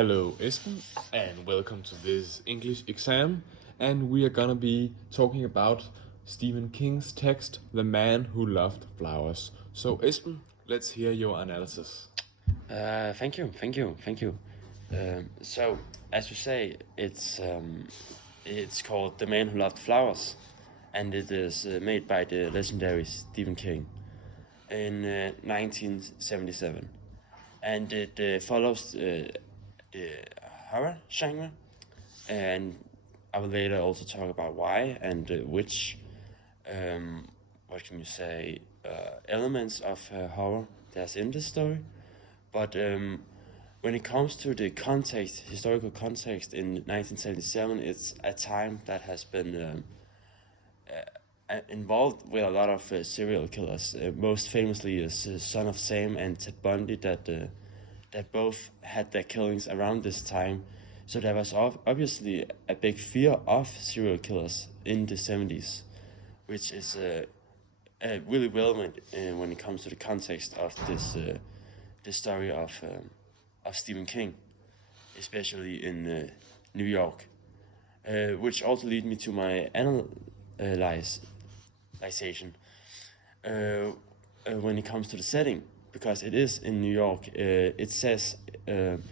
Hello, Esben, and welcome to this English exam. And we are gonna be talking about Stephen King's text, The Man Who Loved Flowers. So, Esben, let's hear your analysis. Thank you. So, as you say, it's called The Man Who Loved Flowers, and it is made by the legendary Stephen King in 1977, and it follows the horror genre, and I will later also talk about why and which, what can you say, elements of horror there's in this story. But when it comes to the context, historical context in 1977, it's a time that has been involved with a lot of serial killers. Most famously is Son of Sam and Ted Bundy that both had their killings around this time. So there was obviously a big fear of serial killers in the 70s, which is really relevant when it comes to the context of this story of Stephen King, especially in New York, which also lead me to my analyzation when it comes to the setting, because it is in New York. It says, and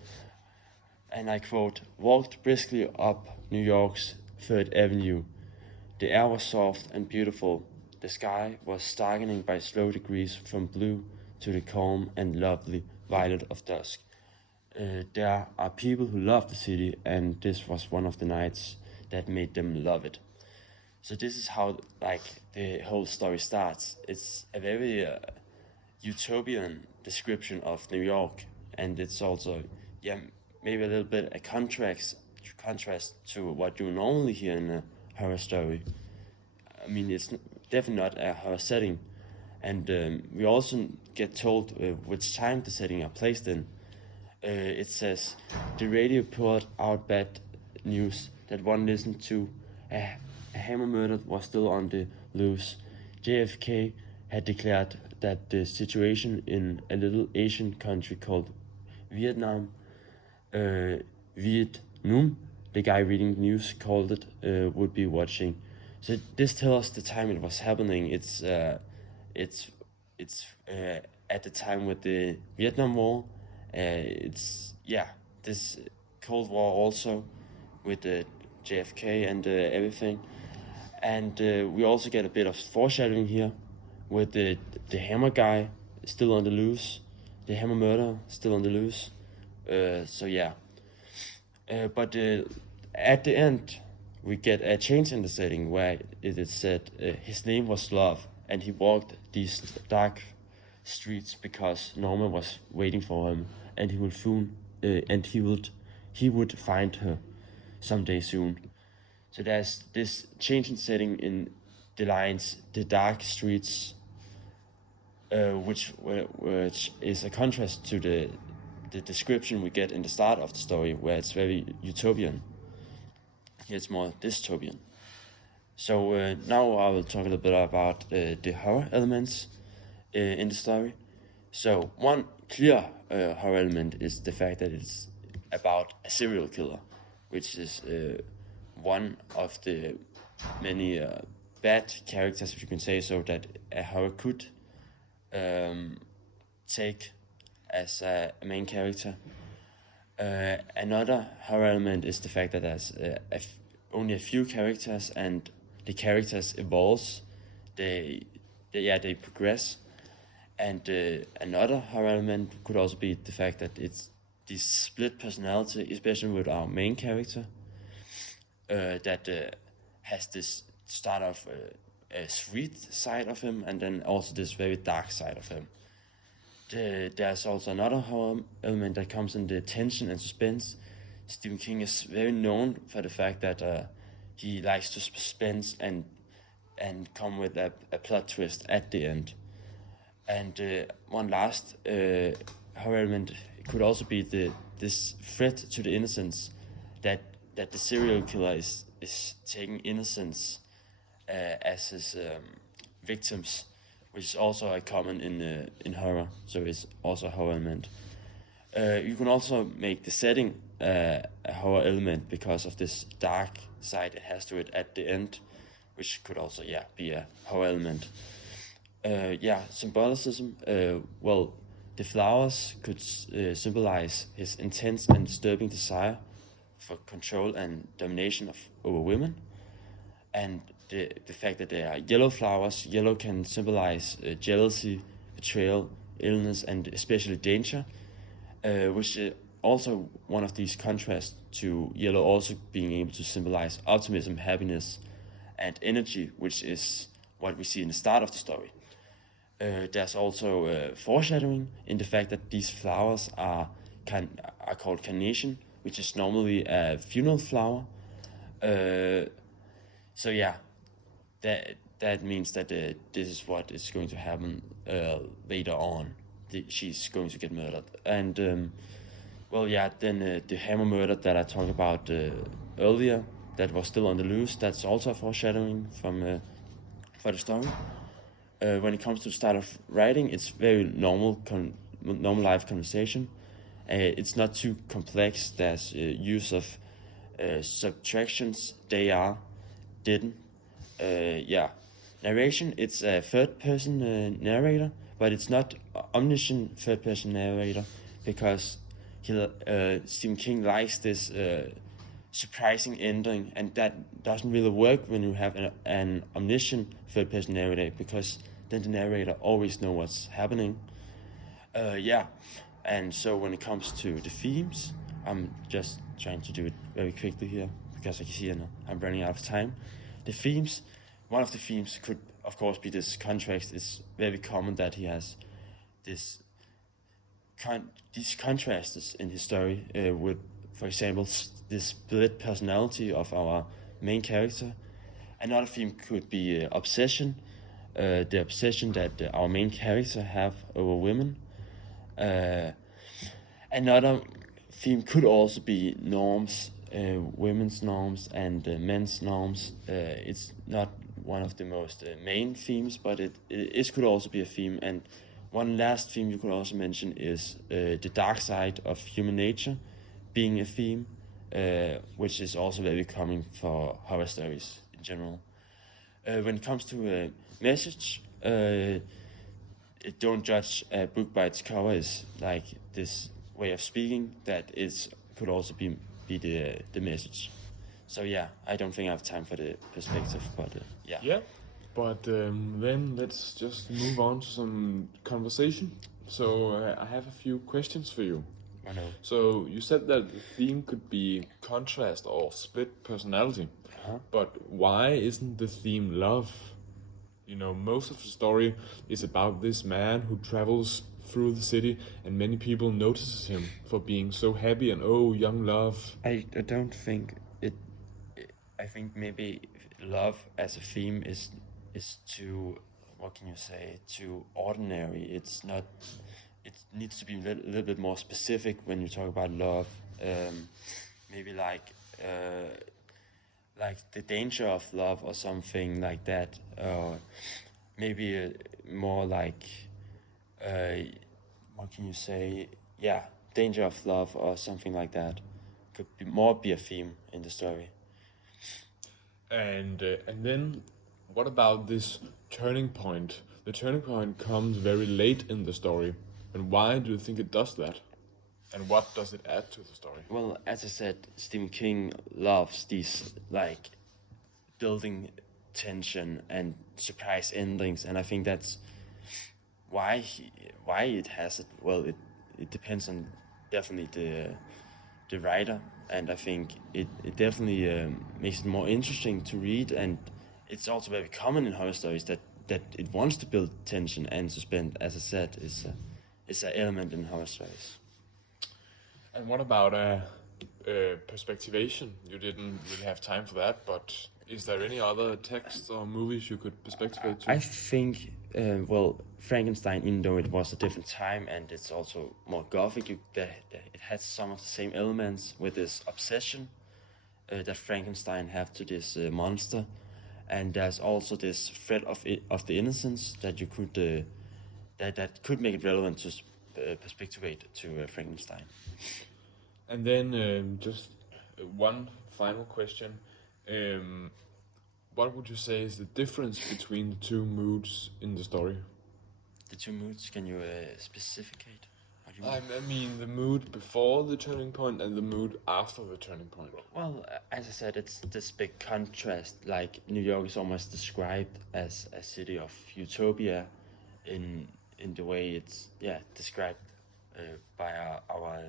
I quote, "Walked briskly up New York's Third Avenue. The air was soft and beautiful. The sky was darkening by slow degrees from blue to the calm and lovely violet of dusk. There are people who love the city, and this was one of the nights that made them love it." So this is how the whole story starts. It's a very utopian description of New York, and it's also maybe a little bit a contrast to what you normally hear in a horror story. I mean, it's definitely not a horror setting, and we also get told which time the setting are placed in. It says, "The radio poured out bad news that one listened to. A hammer murder was still on the loose. JFK had declared that the situation in a little Asian country called Vietnam, Vietnam, the guy reading the news called it, would be watching." So this tells us the time it was happening. It's at the time with the Vietnam War. This Cold War also with the JFK and everything, and we also get a bit of foreshadowing here with the hammer guy still on the loose, the hammer murderer still on the loose. But at the end, we get a change in the setting where it is said his name was Love, and he walked these dark streets because Norma was waiting for him, and he would find her someday soon. So there's this change in setting in the lines, the dark streets, which is a contrast to the description we get in the start of the story, where it's very utopian. Here it's more dystopian. So now I will talk a little bit about the horror elements in the story. So one clear horror element is the fact that it's about a serial killer, which is one of the many bad characters, if you can say so, that a horror could take as a main character. Another horror element is the fact that there's only a few characters, and the characters evolves. They progress. And another horror element could also be the fact that it's this split personality, especially with our main character, that has this start of a sweet side of him, and then also this very dark side of him. There's also another horror element that comes in the tension and suspense. Stephen King is very known for the fact that he likes to suspense and come with a plot twist at the end. And one last horror element could also be this threat to the innocence, that the serial killer is taking innocence as his victims, which is also a common in horror. So it's also a horror element. You can also make the setting a horror element because of this dark side it has to it at the end, which could also be a horror element. Symbolicism. Well, the flowers could symbolize his intense and disturbing desire for control and domination over women, and the fact that they are yellow flowers. Yellow can symbolize jealousy, betrayal, illness, and especially danger, which is also one of these contrasts to yellow also being able to symbolize optimism, happiness, and energy, which is what we see in the start of the story. There's also foreshadowing in the fact that these flowers are called carnation, which is normally a funeral flower. That means that this is what is going to happen later on. She's going to get murdered, and then the hammer murder that I talked about earlier, that was still on the loose. That's also a foreshadowing for the story. When it comes to the style of writing, it's very normal life conversation. It's not too complex. There's use of subtractions. They are, didn't. Narration. It's a third-person narrator, but it's not omniscient third-person narrator because Stephen King likes this surprising ending, and that doesn't really work when you have an omniscient third-person narrator, because then the narrator always knows what's happening. And so when it comes to the themes, I'm just trying to do it very quickly here because I can see I'm running out of time. The themes, one of the themes could of course be this contrast. It's very common that he has these contrasts in his story with, for example, this split personality of our main character. Another theme could be obsession, the obsession that our main character have over women. Another theme could also be norms, women's norms and men's norms. It's not one of the most main themes, but it could also be a theme. And one last theme you could also mention is the dark side of human nature being a theme, which is also very common for horror stories in general. When it comes to a message, don't judge a book by its cover is like this way of speaking that could also be the message. So I don't think I have time for the perspective, but Yeah, but then let's just move on to some conversation. So I have a few questions for you. I know. So you said that the theme could be contrast or split personality, but why isn't the theme love? You know, most of the story is about this man who travels through the city, and many people notices him for being so happy and young love. I don't think it. I think maybe love as a theme is too, what can you say, too ordinary. It's not. It needs to be a little bit more specific when you talk about love. Maybe like the danger of love or something like that. Maybe more like what can you say? Yeah, danger of love or something like that could be a theme in the story. And then, what about this turning point? The turning point comes very late in the story, and why do you think it does that? And what does it add to the story? Well, as I said, Stephen King loves these like building tension and surprise endings, and I think that's why it has it. Well, it depends on definitely the writer, and I think it definitely makes it more interesting to read, and it's also very common in horror stories that it wants to build tension and suspense. As I said, is an element in horror stories. And what about perspectivation? You didn't really have time for that, but is there any other texts or movies you could perspectivate to? I think, Frankenstein, even though it was a different time and it's also more gothic, it has some of the same elements with this obsession that Frankenstein have to this monster, and there's also this threat of the innocence that you could that could make it relevant to perspectivate to Frankenstein. And then just one final question. What would you say is the difference between the two moods in the story? The two moods, can you specificate? What do you mean? I mean the mood before the turning point and the mood after the turning point. Well, as I said, it's this big contrast. Like New York is almost described as a city of utopia, in the way it's described by our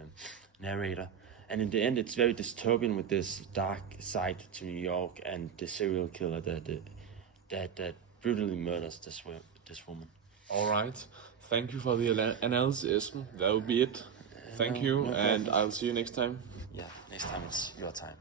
narrator. And in the end, it's very dystopian with this dark side to New York and the serial killer that brutally murders this woman. All right. Thank you for the analysis, Esben. That will be it. Thank No- you, no and problem. I'll see you next time. Yeah, next time it's your time.